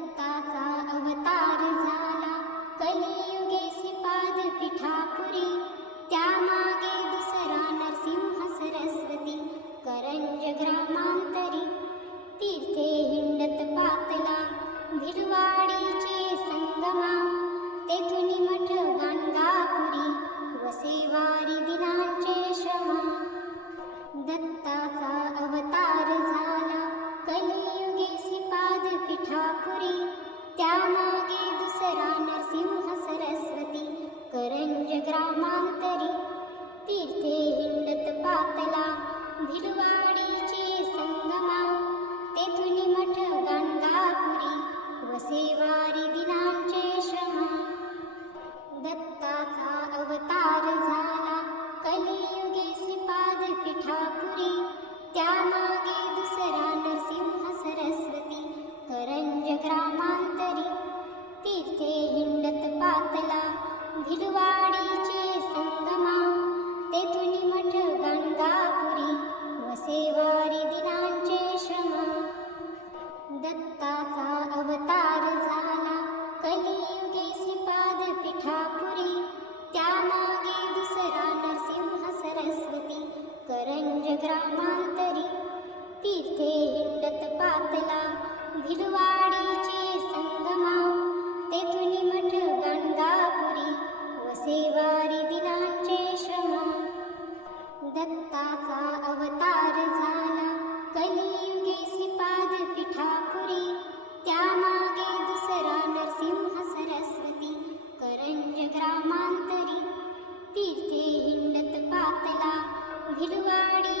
भक्ताचा अवतार झाला. कलियुगे सिपाद पिठापुरी त्यामागे दुसरा नरसिंह सरस्वती करंज ग्रामांतरी. तीर्थे हिंडत पातला भिलवाडीचे दत्ताचा अवतार झाला. कलियुगे श्रीपाद पिठापुरी त्यामागे कुंज ग्रामांतरी तीर्थे हिंडत पातला भिलवाडीचे संगमा तेथून मठ गाणगापुरी वसेवारी दिनांचे श्रमा दत्ताचा अवतार झाला कलियुगे श्रीपाद पिठापुरी त्यामागे दुसरा नरसिंह सरस्वती करंज ग्रामांतरी तीर्थे हिंडत पातला விடுவாடி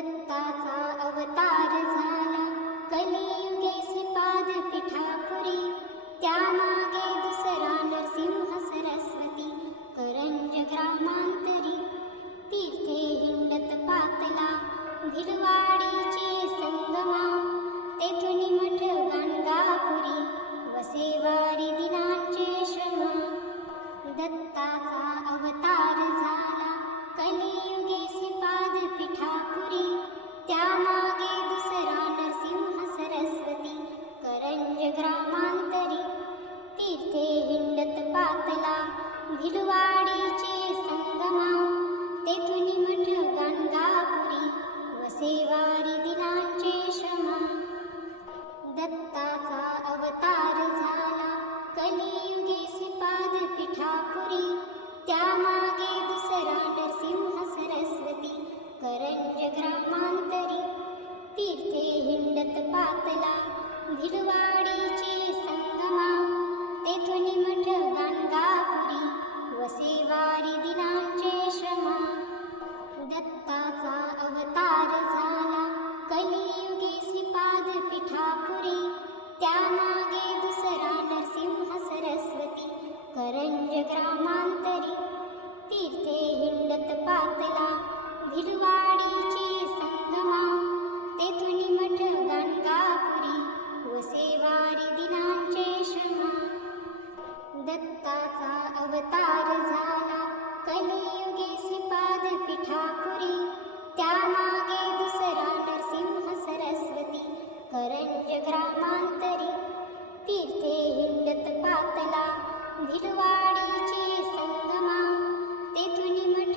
दत्ताचा अवतार झाला. कलियुगे श्रीपाद पिठापुरी त्यामागे दुसरा नरसिंह सरस्वती करंज ग्रामांतरी. तीर्थे हिंडत पातला भिलवा दत्ताचा अवतार झाला. कलियुगे श्रीपाद पिठापुरी त्यामागे दुसरा नरसिंह सरस्वती करंज ग्रामांतरी तीर्थे हिंडत पातला भिलवाडी ग्रामांतरी तीर्थे हिंडत पातला भिलवाडीचे संगमा. तेथुनी मठ गाणगापुरी वसे वारी दिनांचे श्रमा दत्ताचा अवतार झाला कलियुगे श्रीपाद पिठापुरी त्यामागे दुसरा नरसिंह सरस्वती करंज ग्रामांतरी. तीर्थे हिंडत पातला भिलवाडीचे संगमा. तेथून मठ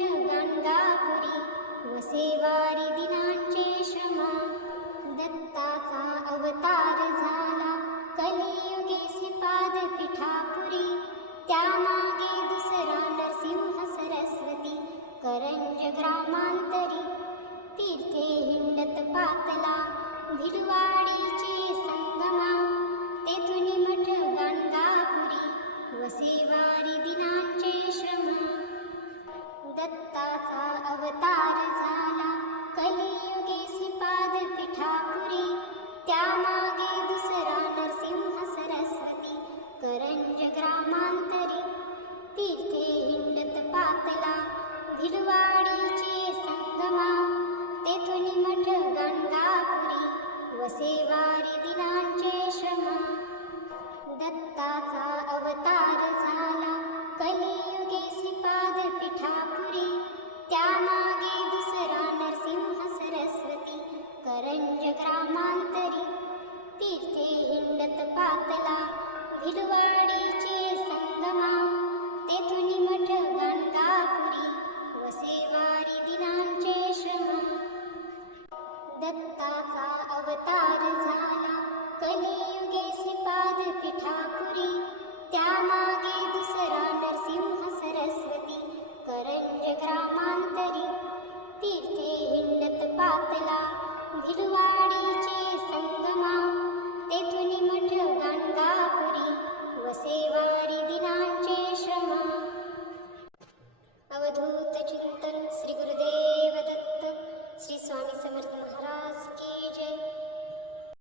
वसेवारी दिनांचे श्रमा दत्ताचा अवतार झाला कलियुगे श्रीपाद पिठापुरी. त्यामागे दुसरा नरसिंह सरस्वती करंज ग्रामांतरी. तीर्थे हिंडत पातला भिलवाडी दत्ताचा अवतार झाला. कलियुगे श्रीपाद पिठापुरी त्यामागे दुसरा नरसिंह सरस्वती करंज ग्रामांतरी. तिथे हिंडत पातला भिलवाडीची दत्ताचा अवतार झाला. कलियुगे श्रीपाद पिठापुरी त्यामागे दुसरा नरसिंह सरस्वती करंज ग्रामांतरी. तीर्थे हिंडत पातला भिलवाडी